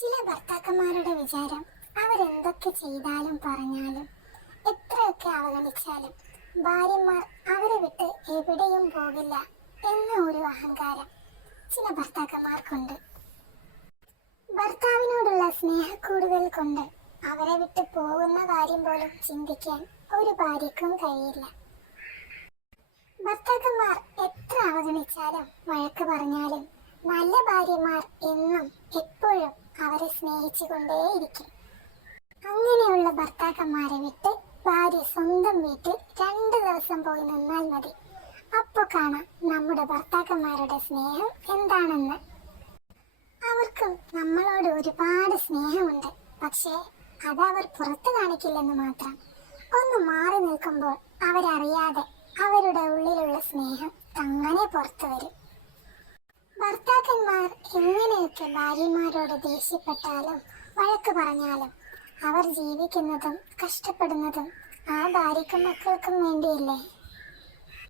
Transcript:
ചില ഭർത്താക്കന്മാരുടെ വിചാരം അവരെന്തൊക്കെ ചെയ്താലും പറഞ്ഞാലും എത്രയൊക്കെ അവഗണിച്ചാലും ഭാര്യമാർ അവരെ വിട്ട് എവിടെയും പോകില്ല എന്ന ഒരു അഹങ്കാരം ചില ഭർത്താക്കന്മാർക്കുണ്ട്. ഭർത്താവിനോടുള്ള സ്നേഹക്കൂടുതൽ കൊണ്ട് അവരെ വിട്ട് പോകുന്ന കാര്യം പോലും ചിന്തിക്കാൻ ഒരു ഭാര്യയ്ക്കും കഴിയില്ല. ഭർത്താക്കന്മാർ എത്ര അവഗണിച്ചാലും വഴക്ക് പറഞ്ഞാലും നല്ല ഭാര്യമാർ എന്നും എപ്പോഴും അവരെ സ്നേഹിച്ചു കൊണ്ടേയിരിക്കും. അങ്ങനെയുള്ള ഭർത്താക്കന്മാരെ വിട്ട് ഭാര്യ സ്വന്തം വീട്ടിൽ 2 ദിവസം പോയി നിന്നാൽ മതി. അപ്പൊ കാണാം നമ്മുടെ ഭർത്താക്കന്മാരുടെ സ്നേഹം എന്താണെന്ന്. അവർക്കും നമ്മളോട് ഒരുപാട് സ്നേഹമുണ്ട്, പക്ഷേ അതവർ പുറത്തു കാണിക്കില്ലെന്ന് മാത്രം. ഒന്ന് മാറി നിൽക്കുമ്പോൾ അവരറിയാതെ അവരുടെ ഉള്ളിലുള്ള സ്നേഹം അങ്ങനെ പുറത്തു വരും. ഭർത്താക്കന്മാർ എങ്ങനെയൊക്കെ ഭാര്യമാരോട് ദേഷ്യപ്പെട്ടാലും വഴക്ക് പറഞ്ഞാലും അവർ ജീവിക്കുന്നതും കഷ്ടപ്പെടുന്നതും ആ ഭാര്യയ്ക്കും മക്കൾക്കും വേണ്ടിയല്ലേ?